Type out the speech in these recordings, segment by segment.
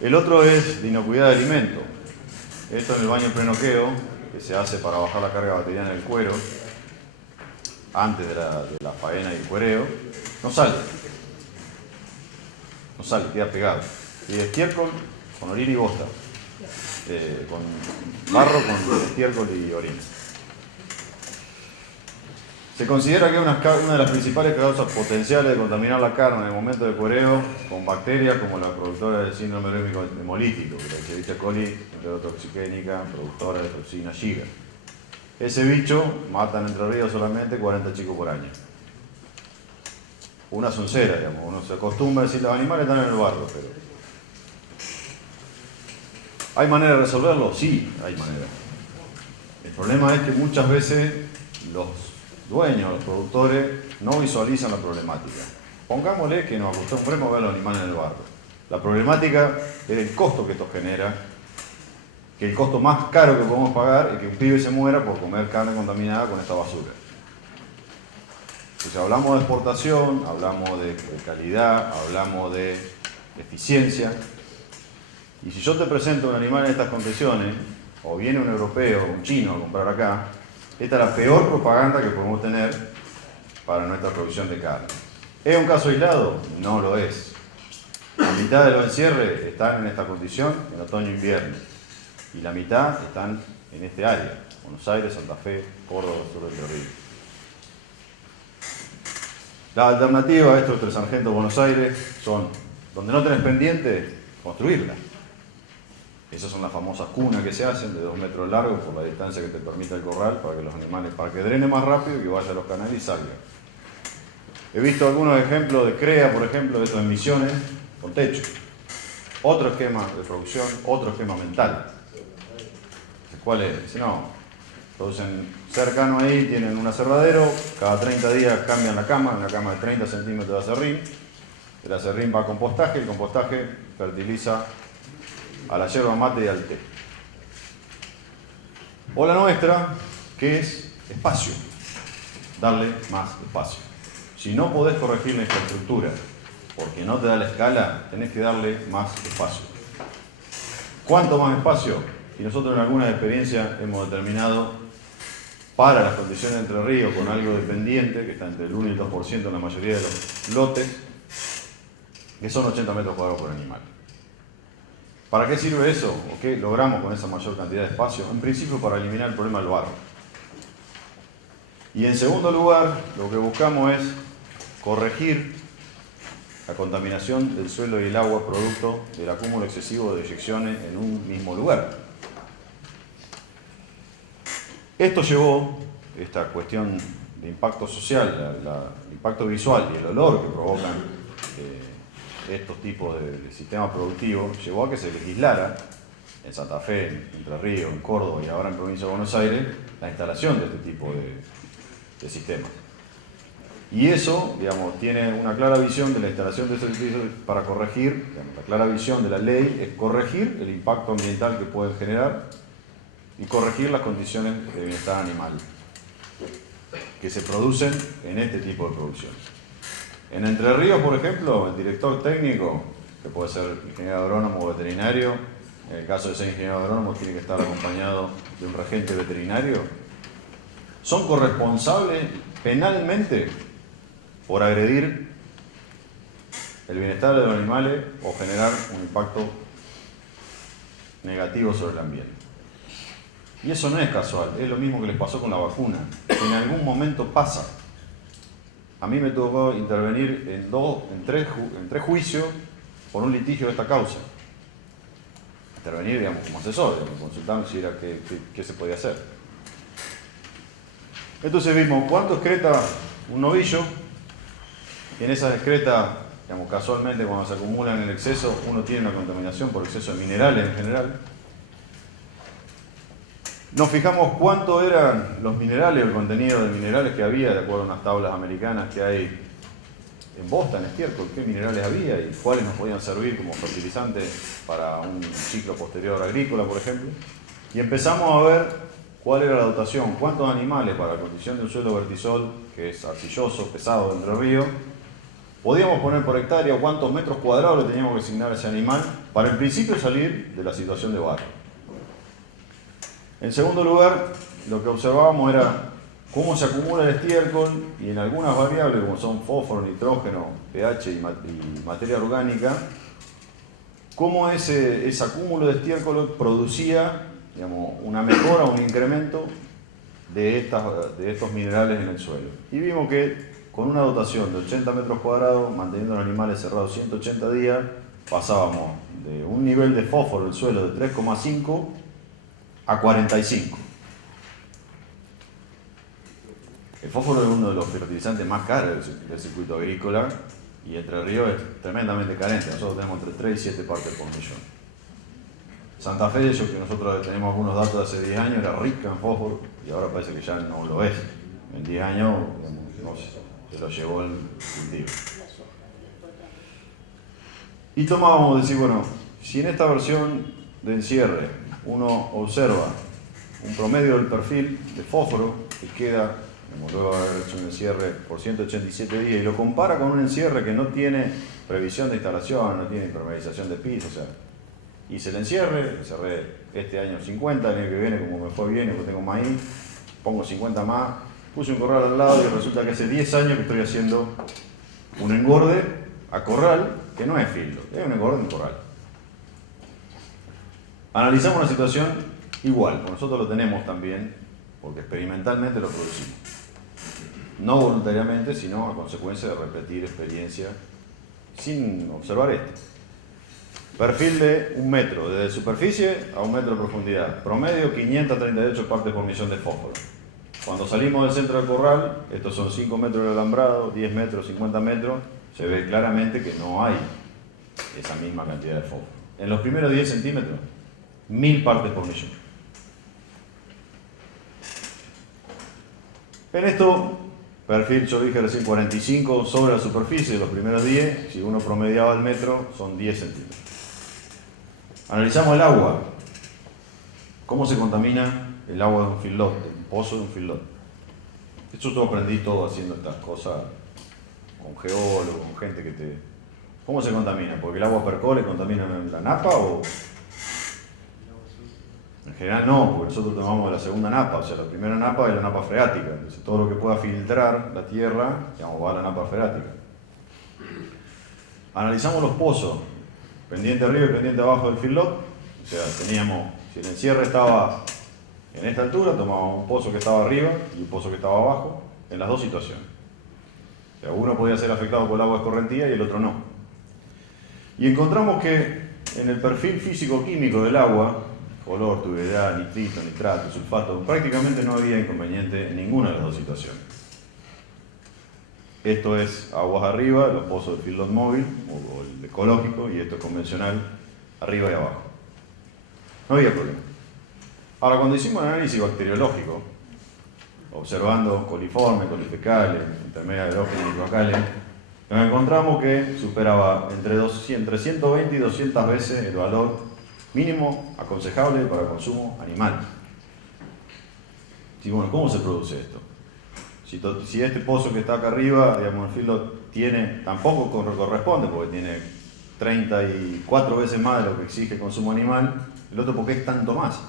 El otro es la inocuidad de alimento. Esto en el baño prenoqueo, que se hace para bajar la carga bacteriana del cuero, antes de la faena y el cuereo, no sale. No sale, queda pegado. Y estiércol con orina y bosta. Con barro, con estiércol y orina. Se considera que una de las principales causas potenciales de contaminar la carne en el momento de cuereo con bacterias como la productora del síndrome urémico hemolítico, que es la Escherichia coli, enterotoxigénica, productora de toxina Shiga. Ese bicho mata en Entre Ríos solamente 40 chicos por año. Una soncera, digamos. Uno se acostumbra a decir los animales están en el barro, pero ¿hay manera de resolverlo? Sí, hay manera. El problema es que muchas veces los dueños, los productores, no visualizan la problemática. Pongámosle que nos acostumbremos a ver a los animales en el barro. La problemática es el costo que esto genera, que el costo más caro que podemos pagar es que un pibe se muera por comer carne contaminada con esta basura. Entonces hablamos de exportación, hablamos de calidad, hablamos de eficiencia. Y si yo te presento un animal en estas condiciones, o viene un europeo o un chino a comprar acá, esta es la peor propaganda que podemos tener para nuestra producción de carne. ¿Es un caso aislado? No lo es. La mitad de los encierres están en esta condición en otoño e invierno. Y la mitad están en este área. Buenos Aires, Santa Fe, Córdoba, sur de Entre Ríos. La alternativa a estos Tres Sargentos, Buenos Aires, son, donde no tenés pendiente, construirla. Esas son las famosas cunas que se hacen de 2 metros largos por la distancia que te permite el corral para que los animales, para que drene más rápido y que vaya a los canales y salga. He visto algunos ejemplos de CREA, por ejemplo, de estas emisiones con techo. Otro esquema de producción, otro esquema mental. ¿Cuál es? Dice, no, producen cercano ahí, tienen un aserradero, cada 30 días cambian la cama, una cama de 30 centímetros de aserrín. El aserrín va a compostaje, el compostaje fertiliza a la yerba mate y al té. O la nuestra, que es espacio, darle más espacio. Si no podés corregir la infraestructura porque no te da la escala, tenés que darle más espacio. ¿Cuánto más espacio? Y nosotros en algunas experiencias hemos determinado para las condiciones de Entre Ríos con algo dependiente, que está entre el 1 y el 2% en la mayoría de los lotes, que son 80 metros cuadrados por animal. ¿Para qué sirve eso? ¿O qué logramos con esa mayor cantidad de espacio? En principio para eliminar el problema del barro. Y en segundo lugar, lo que buscamos es corregir la contaminación del suelo y el agua producto del acúmulo excesivo de deyecciones en un mismo lugar. Esto llevó, esta cuestión de impacto social, el impacto visual y el olor que provocan estos tipos de sistemas productivos, llevó a que se legislara en Santa Fe, en Entre Ríos, en Córdoba y ahora en Provincia de Buenos Aires, la instalación de este tipo de sistemas. Y eso, digamos, tiene una clara visión de la instalación de este servicio para corregir, digamos, la clara visión de la ley es corregir el impacto ambiental que pueden generar y corregir las condiciones de bienestar animal que se producen en este tipo de producción. En Entre Ríos, por ejemplo, el director técnico, que puede ser ingeniero agrónomo o veterinario, en el caso de ser ingeniero agrónomo tiene que estar acompañado de un regente veterinario, son corresponsables penalmente por agredir el bienestar de los animales o generar un impacto negativo sobre el ambiente. Y eso no es casual, es lo mismo que les pasó con la vacuna, que en algún momento pasa. A mí me tocó intervenir en tres juicios por un litigio de esta causa. Intervenir, digamos, como asesor, digamos, consultando si era qué se podía hacer. Entonces vimos cuánto excreta un novillo, y en esas excretas, digamos, casualmente cuando se acumulan en exceso, uno tiene una contaminación por exceso de minerales en general. Nos fijamos cuánto eran los minerales, el contenido de minerales que había, de acuerdo a unas tablas americanas que hay en bosta, en estiércol, qué minerales había y cuáles nos podían servir como fertilizantes para un ciclo posterior agrícola, por ejemplo. Y empezamos a ver cuál era la dotación, cuántos animales para la condición de un suelo vertisol, que es arcilloso, pesado, de Entre Ríos, podíamos poner por hectárea o cuántos metros cuadrados le teníamos que asignar a ese animal para en principio salir de la situación de barro. En segundo lugar, lo que observábamos era cómo se acumula el estiércol y en algunas variables como son fósforo, nitrógeno, pH y materia orgánica, cómo ese acúmulo de estiércol producía, digamos, una mejora, un incremento de estos minerales en el suelo. Y vimos que con una dotación de 80 metros cuadrados, manteniendo los animales cerrados 180 días, pasábamos de un nivel de fósforo en el suelo de 3,5 a 45. El fósforo es uno de los fertilizantes más caros del circuito agrícola y Entre Ríos es tremendamente carente. Nosotros tenemos entre 3 y 7 partes por millón. Santa Fe, yo que nosotros tenemos algunos datos de hace 10 años, era rica en fósforo y ahora parece que ya no lo es. En 10 años, no sé, se lo llevó el cultivo. Y tomábamos decir, bueno, si en esta versión de encierre uno observa un promedio del perfil de fósforo que queda, como luego de haber hecho un encierre por 187 días, y lo compara con un encierre que no tiene previsión de instalación, no tiene impermeabilización de piso, o sea, hice el encierre, cerré este año 50, el año que viene como me fue bien y porque tengo maíz, pongo 50 más, puse un corral al lado y resulta que hace 10 años que estoy haciendo un engorde a corral que no es fildo, es un engorde en corral. Analizamos una situación igual, porque nosotros lo tenemos también, porque experimentalmente lo producimos. No voluntariamente, sino a consecuencia de repetir experiencia sin observar esto. Perfil de 1 metro, desde superficie a 1 metro de profundidad. Promedio 538 partes por millón de fósforo. Cuando salimos del centro del corral, estos son 5 metros de alambrado, 10 metros, 50 metros, se ve claramente que no hay esa misma cantidad de fósforo. En los primeros 10 centímetros, 1000 partes por millón. En esto, perfil, yo dije recién 45 sobre la superficie de los primeros 10, si uno promediaba el metro, son 10 centímetros. Analizamos el agua. ¿Cómo se contamina el agua de un feedlot, el pozo de un feedlot? Esto yo aprendí todo haciendo estas cosas con geólogos, con gente que te... ¿Cómo se contamina? ¿Porque el agua percole contamina la napa o...? En general no, porque nosotros tomamos la segunda napa, o sea, la primera napa es la napa freática. Entonces todo lo que pueda filtrar la tierra, digamos, va a la napa freática. Analizamos los pozos, pendiente arriba y pendiente abajo del feedlot. O sea, teníamos, si el encierre estaba en esta altura, tomábamos un pozo que estaba arriba y un pozo que estaba abajo, en las dos situaciones. O sea, uno podía ser afectado por el agua escorrentía y el otro no. Y encontramos que en el perfil físico-químico del agua, color, tuberidad, nitrito, nitrato, sulfato, prácticamente no había inconveniente en ninguna de las dos situaciones. Esto es aguas arriba, los pozos del feedlot móvil o el ecológico, y esto es convencional, arriba y abajo. No había problema. Ahora, cuando hicimos el análisis bacteriológico, observando coliformes, colifecales, intermedias aerógenas y microalcales, nos encontramos que superaba entre 120 y 200 veces el valor mínimo aconsejable para el consumo animal. Y bueno, ¿cómo se produce esto? Si este pozo que está acá arriba, digamos, el feedlot tiene, tampoco corresponde, porque tiene 34 veces más de lo que exige el consumo animal, el otro porque es tanto más.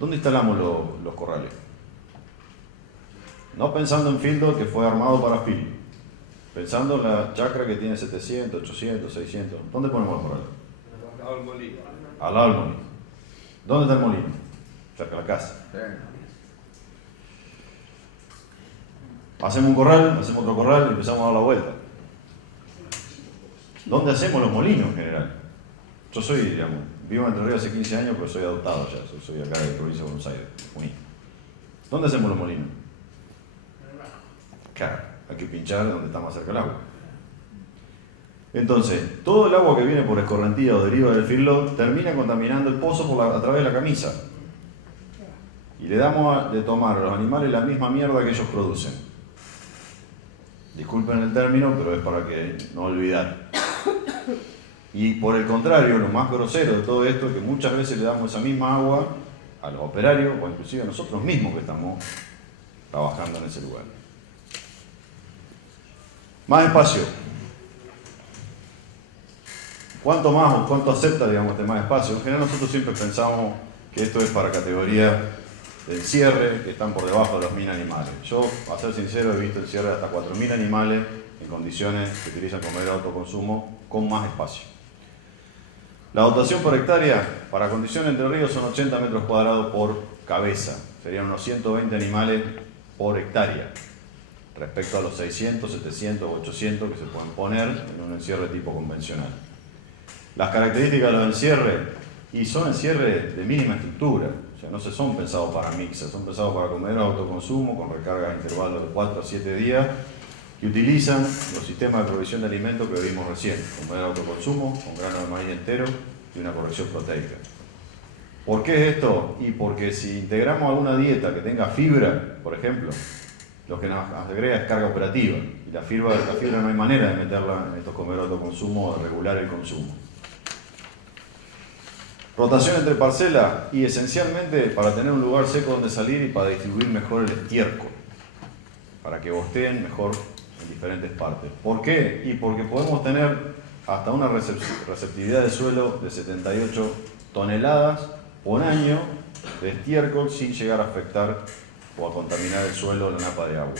¿Dónde instalamos los corrales? No pensando en feedlot que fue armado para feed, pensando en la chacra que tiene 700, 800, 600. ¿Dónde ponemos los corrales? Al lado del molino. Al lado del molino. ¿Dónde está el molino? Cerca de la casa. Sí. Hacemos un corral, hacemos otro corral y empezamos a dar la vuelta. ¿Dónde hacemos los molinos en general? Yo soy, digamos, vivo en Entre Ríos hace 15 años, pero soy adoptado ya. Soy acá de la provincia de Buenos Aires, Junín. ¿Dónde hacemos los molinos? Claro, hay que pinchar donde está más cerca el agua. Entonces, todo el agua que viene por escorrentía o deriva del feedlot termina contaminando el pozo a través de la camisa. Y le damos de tomar a los animales la misma mierda que ellos producen. Disculpen el término, pero es para que no olvidar. Y por el contrario, lo más grosero de todo esto es que muchas veces le damos esa misma agua a los operarios o inclusive a nosotros mismos que estamos trabajando en ese lugar. Más espacio. ¿Cuánto más o cuánto acepta, digamos, de más espacio? En general nosotros siempre pensamos que esto es para categoría del cierre, que están por debajo de los 1000 animales. Yo, a ser sincero, he visto el cierre de hasta 4000 animales en condiciones que utilizan comedero de autoconsumo con más espacio. La dotación por hectárea para condiciones Entre Ríos son 80 metros cuadrados por cabeza. Serían unos 120 animales por hectárea, respecto a los 600, 700 o 800 que se pueden poner en un encierre tipo convencional. Las características de los encierres, y son encierres de mínima estructura, o sea, no se son pensados para mixer, son pensados para comedero de autoconsumo con recargas a intervalos de 4 a 7 días, que utilizan los sistemas de provisión de alimentos que vimos recién, comedero de autoconsumo, con grano de maíz entero y una corrección proteica. ¿Por qué es esto? Y porque si integramos alguna dieta que tenga fibra, por ejemplo, lo que nos agrega es carga operativa, y la fibra no hay manera de meterla en estos comederos de autoconsumo o de regular el consumo. Rotación entre parcelas, y esencialmente para tener un lugar seco donde salir y para distribuir mejor el estiércol, para que bosteen mejor en diferentes partes. ¿Por qué? Y porque podemos tener hasta una receptividad de suelo de 78 toneladas por año de estiércol sin llegar a afectar o a contaminar el suelo o la napa de agua.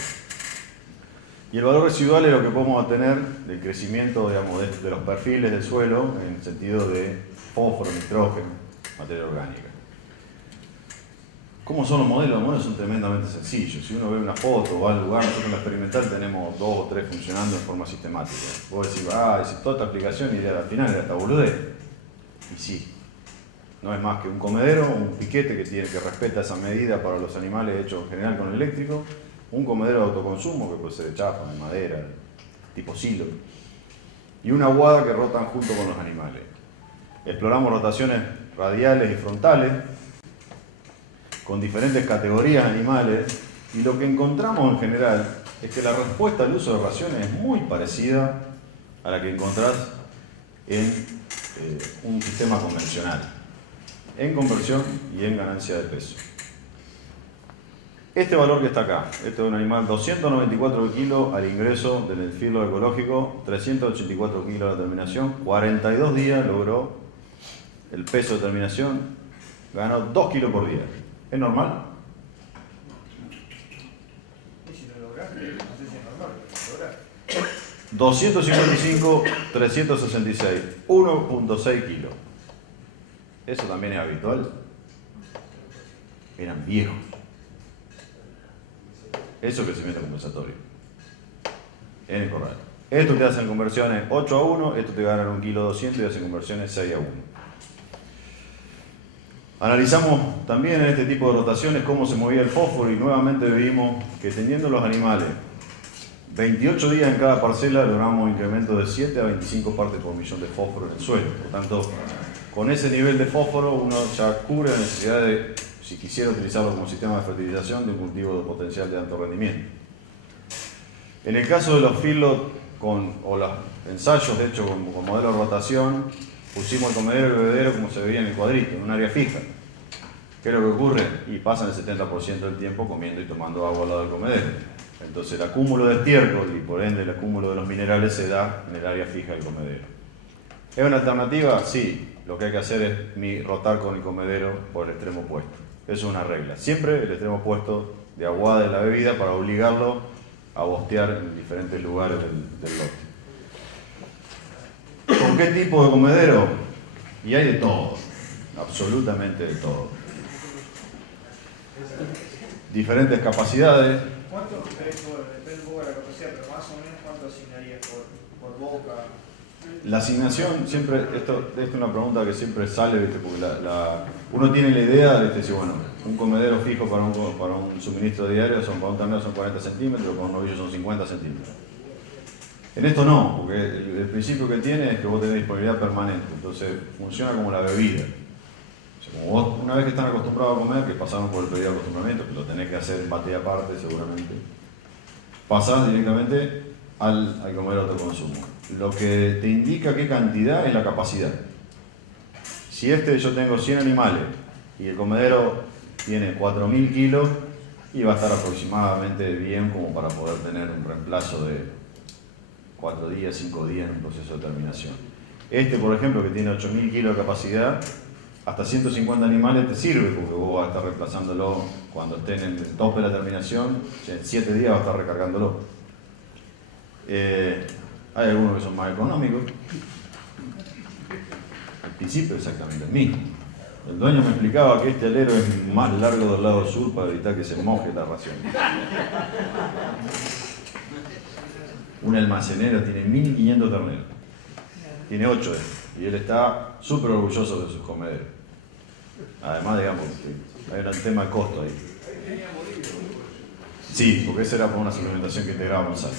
Y el valor residual es lo que podemos obtener del crecimiento, digamos, de los perfiles del suelo en sentido de fósforo, nitrógeno, materia orgánica. ¿Cómo son los modelos? Los modelos son tremendamente sencillos. Si uno ve una foto o va al lugar, nosotros en la experimental tenemos 2 o 3 funcionando en forma sistemática. Vos decís, si toda esta aplicación y al final era esta boludez. Y sí, no es más que un comedero, un piquete que respeta esa medida para los animales hecho en general con eléctrico, un comedero de autoconsumo que puede ser de chapa, de madera, tipo silo, y una aguada que rotan junto con los animales. Exploramos rotaciones radiales y frontales con diferentes categorías animales, y lo que encontramos en general es que la respuesta al uso de raciones es muy parecida a la que encontrás en un sistema convencional, en conversión y en ganancia de peso. Este valor que está acá, este es un animal 294 kilos al ingreso del filo ecológico, 384 kilos de terminación, 42 días logró el peso de terminación, ganó 2 kilos por día. ¿Es normal? Y si lo lograste, no sé si es normal, pero lo lograste. 255, 366, 1.6 kilos. Eso también es habitual. Eran viejos. Eso es crecimiento compensatorio. En el corral. Esto te hacen conversiones 8 a 1, esto te ganan 1,2 kilos y hacen conversiones 6 a 1. Analizamos también en este tipo de rotaciones cómo se movía el fósforo y nuevamente vimos que teniendo los animales 28 días en cada parcela logramos incremento de 7 a 25 partes por millón de fósforo en el suelo. Por tanto, con ese nivel de fósforo uno ya cubre la necesidad de, si quisiera utilizarlo como sistema de fertilización, de un cultivo de potencial de alto rendimiento. En el caso de los feedlots o los ensayos hechos con modelo de rotación, pusimos el comedero y el bebedero como se veía en el cuadrito, en un área fija. ¿Qué es lo que ocurre? Y pasan el 70% del tiempo comiendo y tomando agua al lado del comedero. Entonces el acúmulo de estiércol y por ende el acúmulo de los minerales se da en el área fija del comedero. ¿Es una alternativa? Sí. Lo que hay que hacer es rotar con el comedero por el extremo opuesto. Eso es una regla. Siempre el extremo opuesto de aguada de la bebida para obligarlo a bostear en diferentes lugares del lote. ¿Con qué tipo de comedero? Y hay de todo. Absolutamente de todo. Diferentes capacidades. ¿Cuánto, depende un poco de la capacidad, pero más o menos cuánto asignarías por boca? La asignación, siempre, esto es una pregunta que siempre sale, ¿viste? Porque uno tiene la idea de decir, bueno, un comedero fijo para un suministro diario para un ternero son 40 centímetros, para un novillo son 50 centímetros. En esto no, porque el principio que tiene es que vos tenés disponibilidad permanente, entonces funciona como la bebida. O sea, como vos, una vez que están acostumbrados a comer, que pasaron por el pedido de acostumbramiento, que lo tenés que hacer en bate aparte seguramente, pasás directamente al comedero de autoconsumo. Lo que te indica qué cantidad es la capacidad. Si yo tengo 100 animales y el comedero tiene 4.000 kilos, y va a estar aproximadamente bien como para poder tener un reemplazo 4 días, 5 días en un proceso de terminación. Este, por ejemplo, que tiene 8.000 kilos de capacidad, hasta 150 animales te sirve, porque vos vas a estar reemplazándolo cuando estén en el tope de la terminación, en 7 días vas a estar recargándolo. Hay algunos que son más económicos. El principio es exactamente el mismo. El dueño me explicaba que este alero es más largo del lado sur para evitar que se moje la ración. Un almacenero tiene 1.500 terneros. Tiene 8 de ellos. Y él está súper orgulloso de sus comederos. Además, digamos, que hay un tema de costo ahí. Sí, porque esa era por una suplementación que integraba Gonzalo.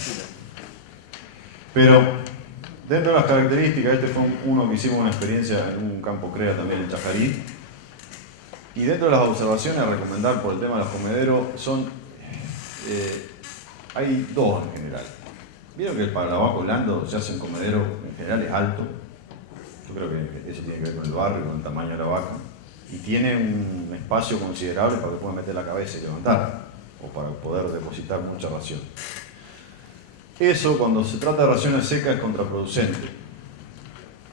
Pero, dentro de las características, este fue uno que hicimos una experiencia en un campo CREA también en Chajarí. Y dentro de las observaciones a recomendar por el tema de los comederos son, hay dos en general. Vieron que para la vaca blando se hace un comedero en general es alto. Yo creo que eso tiene que ver con el barrio, con el tamaño de la vaca. Y tiene un espacio considerable para que pueda meter la cabeza y levantar, o para poder depositar mucha ración. Eso, cuando se trata de raciones secas, es contraproducente.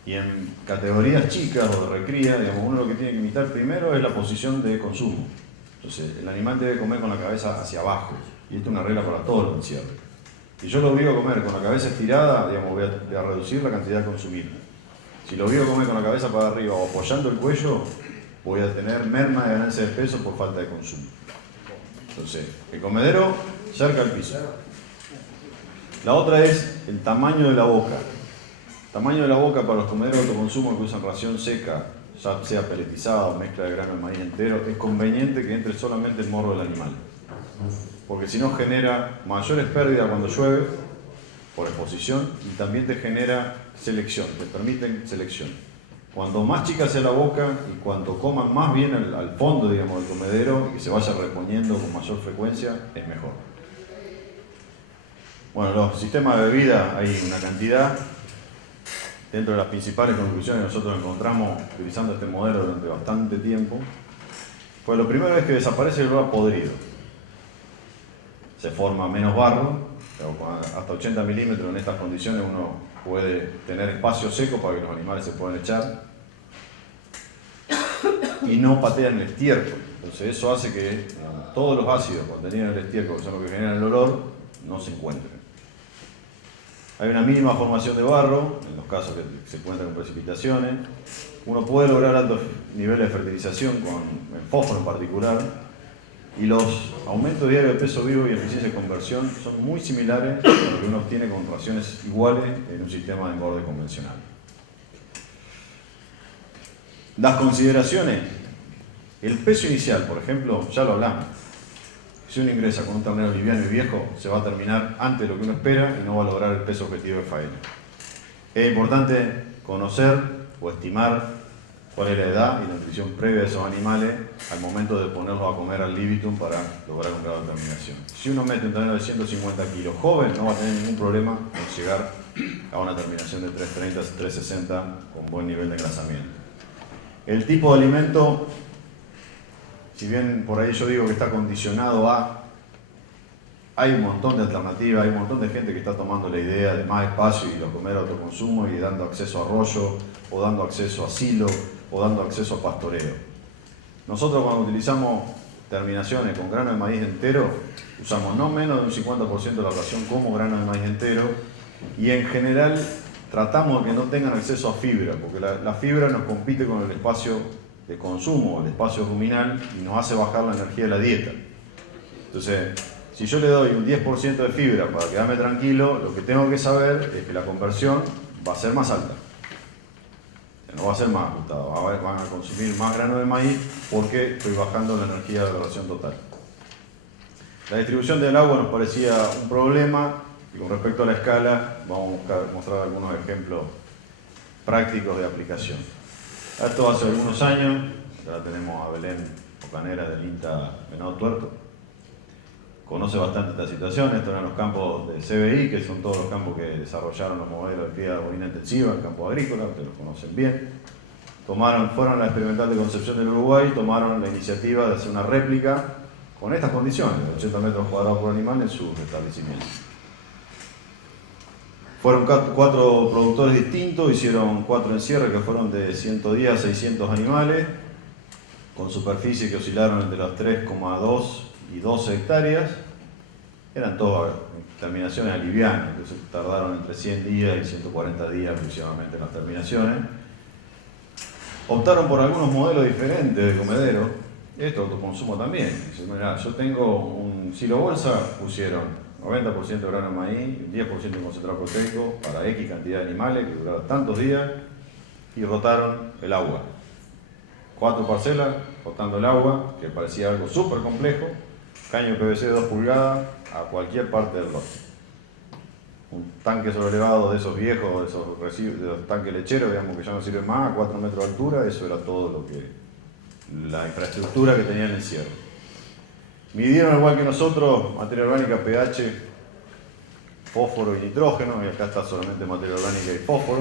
Y en categorías chicas o de recría, digamos, uno lo que tiene que imitar primero es la posición de consumo. Entonces, el animal debe comer con la cabeza hacia abajo. Y esto es una regla para todos los encierros. Si yo lo obligo a comer con la cabeza estirada, digamos, voy a reducir la cantidad de consumir. Si lo obligo a comer con la cabeza para arriba o apoyando el cuello, voy a tener merma de ganancia de peso por falta de consumo. Entonces, el comedero cerca al piso. La otra es el tamaño de la boca. El tamaño de la boca para los comederos de autoconsumo que usan ración seca, ya sea peletizada o mezcla de grano de maíz entero, es conveniente que entre solamente el morro del animal. Porque si no genera mayores pérdidas cuando llueve, por exposición, y también te genera selección, te permiten selección. Cuanto más chica sea la boca y cuanto coman más bien al fondo, digamos, del comedero y que se vaya reponiendo con mayor frecuencia, es mejor. Bueno, los sistemas de bebida hay una cantidad. Dentro de las principales conclusiones que nosotros encontramos utilizando este modelo durante bastante tiempo, fue lo primero es que desaparece el olor a podrido. Se forma menos barro, hasta 80 milímetros en estas condiciones uno puede tener espacio seco para que los animales se puedan echar y no patean el estiércol. Entonces eso hace que todos los ácidos contenidos en el estiércol, que son los que generan el olor, no se encuentren. Hay una mínima formación de barro, en los casos que se encuentran con precipitaciones. Uno puede lograr altos niveles de fertilización con el fósforo en particular. Y los aumentos diarios de peso vivo y eficiencia de conversión son muy similares a lo que uno obtiene con raciones iguales en un sistema de engorde convencional. Las consideraciones. El peso inicial, por ejemplo, ya lo hablamos. Si uno ingresa con un ternero liviano y viejo, se va a terminar antes de lo que uno espera y no va a lograr el peso objetivo de faena. Es importante conocer o estimar cuál es la edad y la nutrición previa de esos animales al momento de ponerlos a comer al libitum para lograr un grado de terminación. Si uno mete un ternero de 150 kilos joven, no va a tener ningún problema en llegar a una terminación de 330, 360 con buen nivel de engrasamiento. El tipo de alimento, si bien por ahí yo digo que está condicionado a, hay un montón de alternativas, hay un montón de gente que está tomando la idea de más espacio y lo comer a autoconsumo y dando acceso a arroyo, o dando acceso a silo, o dando acceso a pastoreo. Nosotros cuando utilizamos terminaciones con grano de maíz entero, usamos no menos de un 50% de la ración como grano de maíz entero, y en general tratamos de que no tengan acceso a fibra, porque la fibra nos compite con el espacio de consumo, el espacio ruminal, y nos hace bajar la energía de la dieta. Entonces, si yo le doy un 10% de fibra para quedarme tranquilo, lo que tengo que saber es que la conversión va a ser más alta. No va a ser más ajustada, van a consumir más grano de maíz porque estoy bajando la energía de la ración total. La distribución del agua nos parecía un problema y con respecto a la escala vamos a mostrar algunos ejemplos prácticos de aplicación. Esto hace algunos años, ahora tenemos a Belén Ocanera del INTA Venado Tuerto. Conoce bastante esta situación, esto eran los campos del CBI, que son todos los campos que desarrollaron los modelos de cría bovina intensiva en campo agrícola, ustedes los conocen bien. Fueron a la experimental de Concepción del Uruguay, tomaron la iniciativa de hacer una réplica con estas condiciones, de 80 metros cuadrados por animal en sus establecimientos. Fueron 4 productores distintos, hicieron 4 encierres que fueron de 110 a 600 animales, con superficie que oscilaron entre las 3,2 y 12 hectáreas. Eran todas terminaciones alivianas, que se tardaron entre 100 días y 140 días aproximadamente en las terminaciones. Optaron por algunos modelos diferentes de comedero. Esto autoconsumo también. Dice, mirá, yo tengo un silo bolsa, pusieron 90% de grano de maíz, 10% de concentrado proteico para X cantidad de animales que duraron tantos días y rotaron el agua. 4 parcelas, rotando el agua, que parecía algo súper complejo, caño PVC de 2 pulgadas a cualquier parte del lote. Un tanque sobrelevado de esos viejos, de esos residuos, de los tanques lecheros, digamos que ya no sirven más, a 4 metros de altura, eso era todo lo que, la infraestructura que tenía el encierro. Midieron igual que nosotros, materia orgánica, pH, fósforo y nitrógeno, y acá está solamente materia orgánica y fósforo.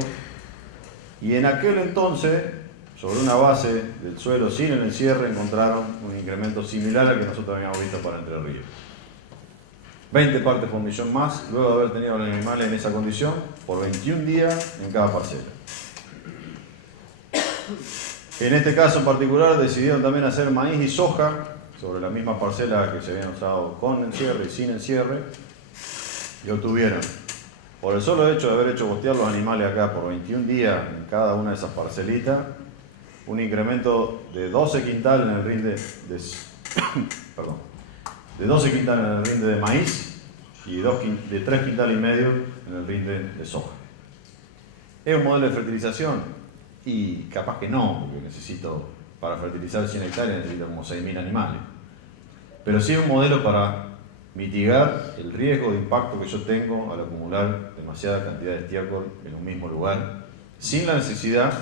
Y en aquel entonces, sobre una base del suelo sin el encierre, encontraron un incremento similar al que nosotros habíamos visto para Entre Ríos. 20 partes por millón más, luego de haber tenido a los animales en esa condición, por 21 días en cada parcela. En este caso en particular decidieron también hacer maíz y soja sobre la misma parcela que se habían usado con encierre y sin encierre, y obtuvieron, por el solo hecho de haber hecho bostear los animales acá por 21 días en cada una de esas parcelitas, un incremento de 12 quintales en el rinde de 12 quintales en el rinde de maíz y de 3 quintales y medio en el rinde de soja. ¿Es un modelo de fertilización? Y capaz que no, porque para fertilizar 100 hectáreas necesito como 6.000 animales. Pero sí es un modelo para mitigar el riesgo de impacto que yo tengo al acumular demasiada cantidad de estiércol en un mismo lugar, sin la necesidad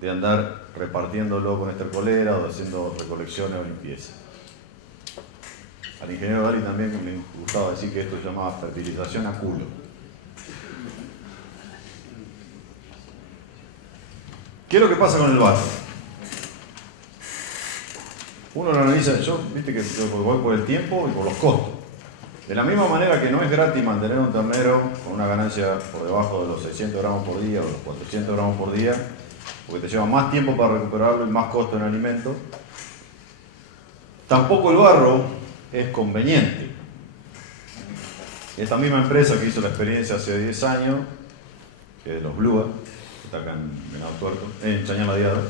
de andar repartiéndolo con estercolera o haciendo recolecciones o limpieza. Al ingeniero Dari también me gustaba decir que esto se llamaba fertilización a culo. ¿Qué es lo que pasa con el barro? Uno lo analiza, viste que voy por el tiempo y por los costos. De la misma manera que no es gratis mantener un ternero con una ganancia por debajo de los 600 gramos por día o los 400 gramos por día, porque te lleva más tiempo para recuperarlo y más costo en alimento, tampoco el barro es conveniente. Esta misma empresa que hizo la experiencia hace 10 años, que es de los Blua, que está acá en Venado Tuerto, en Chañar La Diada,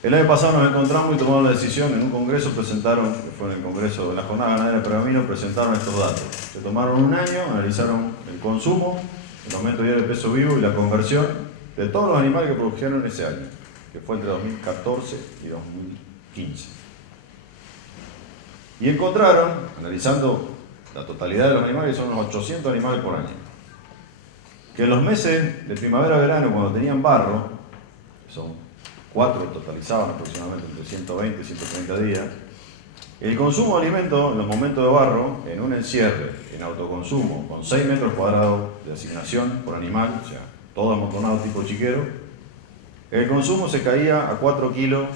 el año pasado nos encontramos y tomamos la decisión, en un congreso presentaron, que fue en el congreso de la Jornada Ganadera de Pergamino, presentaron estos datos. Se tomaron un año, analizaron el consumo, el aumento diario de peso vivo y la conversión de todos los animales que produjeron ese año, que fue entre 2014 y 2015. Y encontraron, analizando la totalidad de los animales, son unos 800 animales por año, que en los meses de primavera-verano, cuando tenían barro, que son 4 totalizaban aproximadamente entre 120 y 130 días, el consumo de alimento en los momentos de barro, en un encierre, en autoconsumo, con 6 metros cuadrados de asignación por animal, o sea, todo amontonado tipo chiquero, el consumo se caía a 4 kilos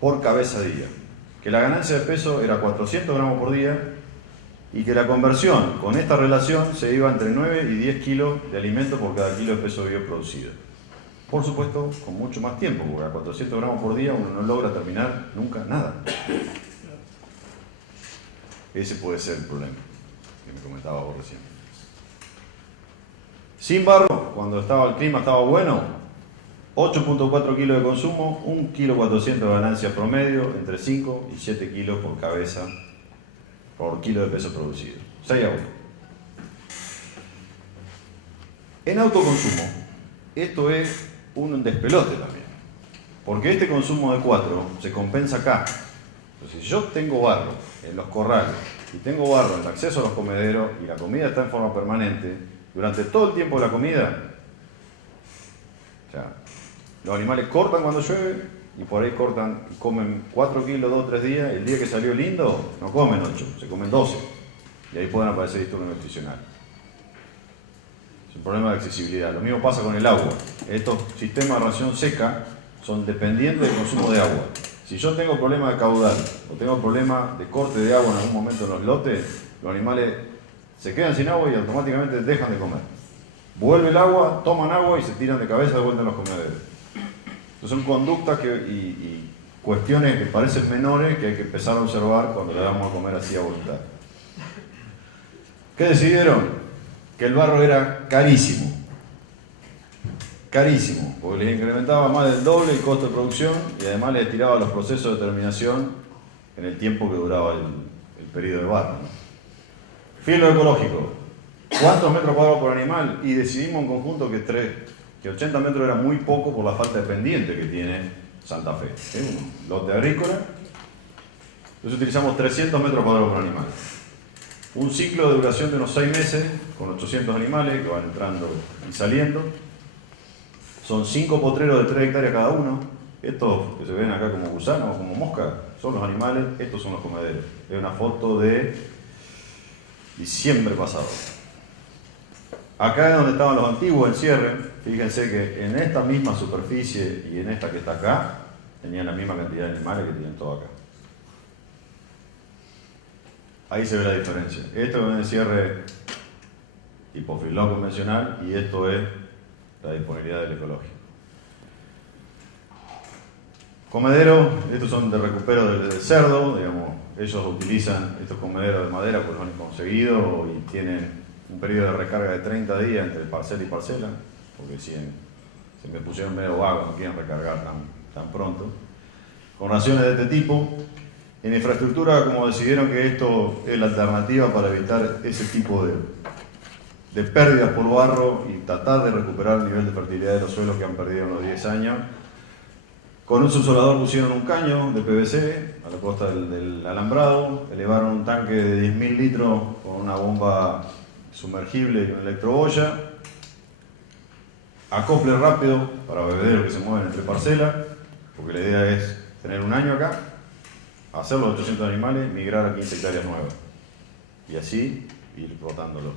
por cabeza día, que la ganancia de peso era 400 gramos por día y que la conversión con esta relación se iba entre 9 y 10 kilos de alimento por cada kilo de peso vivo producido. Por supuesto, con mucho más tiempo, porque a 400 gramos por día uno no logra terminar nunca nada. Ese puede ser el problema que me comentaba vos recién. Sin barro, cuando el clima estaba bueno, 8.4 kilos de consumo, 1,4 kg de ganancia promedio, entre 5 y 7 kilos por cabeza, por kilo de peso producido. 6 a 1. En autoconsumo, esto es un despelote también, porque este consumo de 4 se compensa acá. Entonces, si yo tengo barro en los corrales y tengo barro en el acceso a los comederos y la comida está en forma permanente, durante todo el tiempo de la comida, o sea, los animales cortan cuando llueve y por ahí comen 4 kilos 2 o 3 días, el día que salió lindo no comen 8, se comen 12 y ahí pueden aparecer disturbios nutricionales. Es un problema de accesibilidad. Lo mismo pasa con el agua. Estos sistemas de ración seca son dependientes del consumo de agua. Si yo tengo problemas de caudal o tengo problemas de corte de agua en algún momento en los lotes, los animales se quedan sin agua y automáticamente dejan de comer. Vuelve el agua, toman agua y se tiran de cabeza de vuelta en los comederos. Entonces son conductas y cuestiones que parecen menores que hay que empezar a observar cuando le damos a comer así a voluntad. ¿Qué decidieron? Que el barro era carísimo. Carísimo, porque les incrementaba más del doble el costo de producción y además les estiraba los procesos de terminación en el tiempo que duraba el periodo de barro, ¿no? Filo ecológico. ¿Cuántos metros cuadrados por animal? Y decidimos en conjunto que 80 metros era muy poco por la falta de pendiente que tiene Santa Fe. Es un lote agrícola. Entonces utilizamos 300 metros cuadrados por animal. Un ciclo de duración de unos 6 meses, con 800 animales que van entrando y saliendo. Son 5 potreros de 3 hectáreas cada uno. Estos que se ven acá como gusanos o como moscas son los animales, estos son los comederos. Es una foto de diciembre pasado. Acá es donde estaban los antiguos encierres. Fíjense que en esta misma superficie y en esta que está acá, tenían la misma cantidad de animales que tienen todo acá. Ahí se ve la diferencia. Esto es un encierre tipo feedlot convencional y esto es la disponibilidad del ecológico. Comederos, estos son de recupero del cerdo, digamos, ellos utilizan estos comederos de madera porque los han conseguido y tienen un periodo de recarga de 30 días entre parcela y parcela, porque si me pusieron medio vago, no quieren recargar tan pronto. Con raciones de este tipo. En infraestructura, como decidieron que esto es la alternativa para evitar ese tipo de pérdidas por barro y tratar de recuperar el nivel de fertilidad de los suelos que han perdido en los 10 años. Con un subsolador pusieron un caño de PVC a la costa del alambrado, elevaron un tanque de 10.000 litros con una bomba sumergible y una electroboya, acople rápido para bebederos que se mueven entre parcelas, porque la idea es tener un año acá, hacer los 800 animales, migrar a 15 hectáreas nuevas y así ir rotándolo.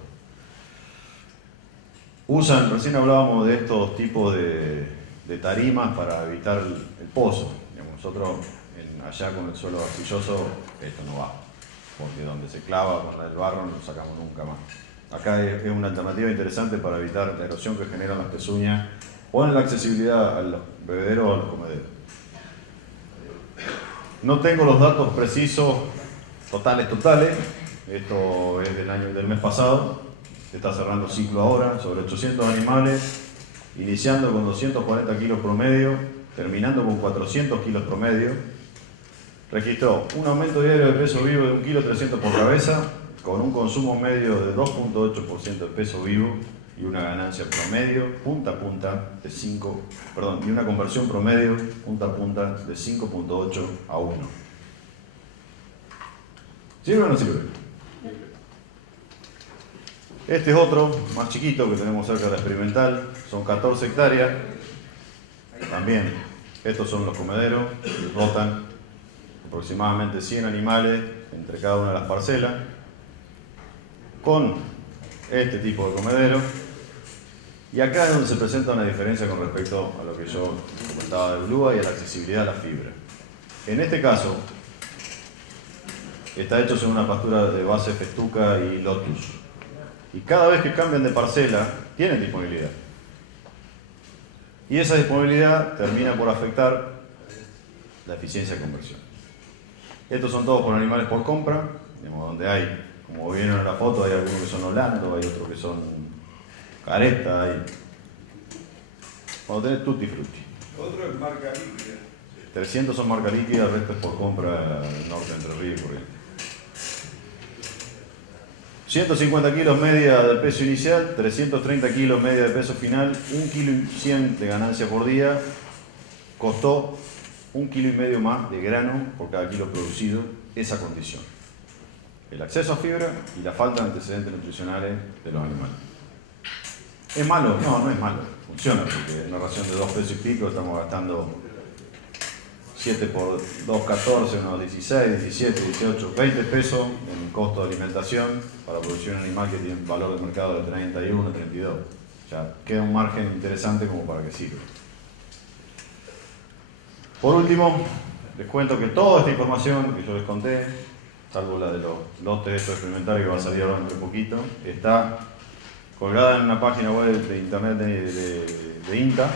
Recién hablábamos de estos tipos de tarimas para evitar el pozo. Digamos, nosotros allá con el suelo arcilloso esto no va, porque donde se clava con el barro no lo sacamos nunca más. Acá es una alternativa interesante para evitar la erosión que generan las pezuñas o en la accesibilidad a los bebederos o a los comederos. No tengo los datos precisos, totales. Esto es del mes pasado. Se está cerrando el ciclo ahora, sobre 800 animales, iniciando con 240 kilos promedio, terminando con 400 kilos promedio. Registró un aumento diario de peso vivo de 1,3 kg por cabeza, con un consumo medio de 2,8% de peso vivo y una ganancia promedio, punta a punta, y una conversión promedio, punta a punta, de 5,8 a 1. ¿Sirve o no sirve? Este es otro, más chiquito, que tenemos cerca de la experimental, son 14 hectáreas. También, estos son los comederos, rotan aproximadamente 100 animales entre cada una de las parcelas, con este tipo de comedero. Y acá es donde se presenta una diferencia con respecto a lo que yo comentaba de Blua y a la accesibilidad a la fibra. En este caso, está hecho según una pastura de base festuca y lotus. Y cada vez que cambian de parcela, tienen disponibilidad. Y esa disponibilidad termina por afectar la eficiencia de conversión. Estos son todos por animales por compra, digamos, donde hay, como vieron en la foto, hay algunos que son holando, hay otros que son careta, hay... Cuando tenés tutti frutti. Otro es marca líquida. 300 son marca líquida, el resto es por compra en el norte de Entre Ríos y Corrientes. 150 kilos media de peso inicial, 330 kilos media de peso final, 1,1 kg de ganancia por día, costó 1,5 kg más de grano por cada kilo producido, esa condición. El acceso a fibra y la falta de antecedentes nutricionales de los animales. ¿Es malo? No, no es malo, funciona, porque en una ración de 2 pesos y pico estamos gastando 7 por 2, 14, unos 16, 17, 18, 20 pesos en costo de alimentación para producir un animal que tiene un valor de mercado de 31, 32. O sea, queda un margen interesante como para que sirva. Por último, les cuento que toda esta información que yo les conté salvo la de los lotes estos experimentales que va a salir ahora dentro de poquito, está colgada en una página web de internet de INTA,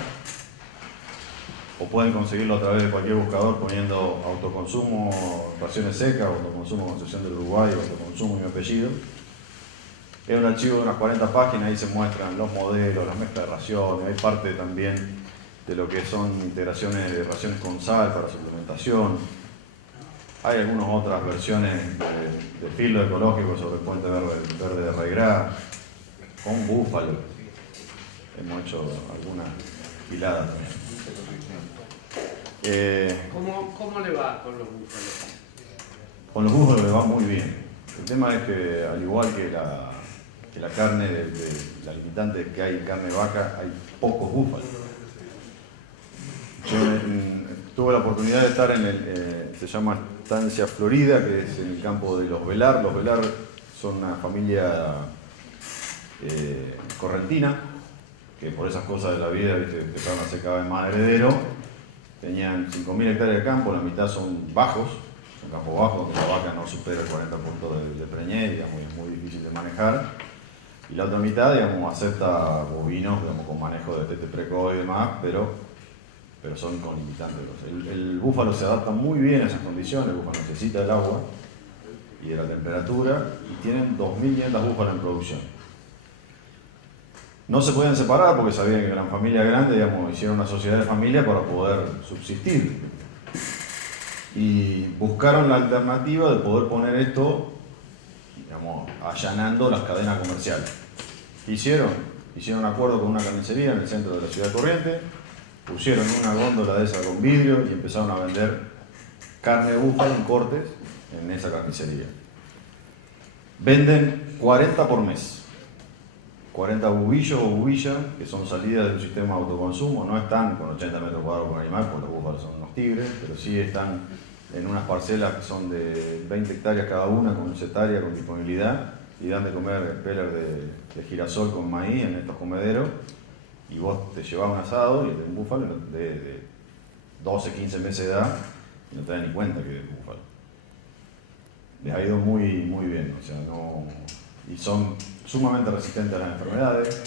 o pueden conseguirlo a través de cualquier buscador poniendo autoconsumo raciones secas, autoconsumo Concepción del Uruguay, autoconsumo y mi apellido. Es un archivo de unas 40 páginas, ahí se muestran los modelos, las mezclas de raciones, hay parte también de lo que son integraciones de raciones con sal para suplementación. Hay algunas otras versiones de filo ecológico sobre el puente verde de Regrá, con búfalo. Hemos hecho algunas piladas también. ¿Cómo le va con los búfalos? Con los búfalos le va muy bien. El tema es que, al igual que la carne, la limitante que hay en carne de vaca, hay pocos búfalos. Yo tuve la oportunidad de estar se llama Estancia Florida, que es en el campo de los Velar. Los Velar son una familia correntina, que por esas cosas de la vida, empezaron a ser cada vez más herederos. Tenían 5.000 hectáreas de campo, la mitad son bajos, son campos bajos, donde la vaca no supera el 40% de preñez, digamos, es muy difícil de manejar. Y la otra mitad, digamos, acepta bovinos, digamos, con manejo de tete precoz y demás, pero son con limitantes. El búfalo se adapta muy bien a esas condiciones, el búfalo necesita el agua y de la temperatura, y tienen 2.500 búfalos en producción. No se podían separar porque sabían que eran familias grandes, digamos, hicieron una sociedad de familia para poder subsistir. Y buscaron la alternativa de poder poner esto, digamos, allanando las cadenas comerciales. ¿Qué hicieron? Hicieron un acuerdo con una carnicería en el centro de la ciudad de Corrientes, pusieron una góndola de esa con vidrio y empezaron a vender carne de búfalo en cortes en esa carnicería. Venden 40 por mes. 40 bubillos o bubillas, que son salidas de un sistema de autoconsumo, no están con 80 metros cuadrados por animal, porque los búfalos son unos tigres, pero sí están en unas parcelas que son de 20 hectáreas cada una, con sectaria, con disponibilidad, y dan de comer peller de girasol con maíz en estos comederos, y vos te llevas un asado y es un búfalo de 12, 15 meses de edad, y no te das ni cuenta que es búfalo. Les ha ido muy, muy bien, o sea, no... Y son sumamente resistentes a las enfermedades.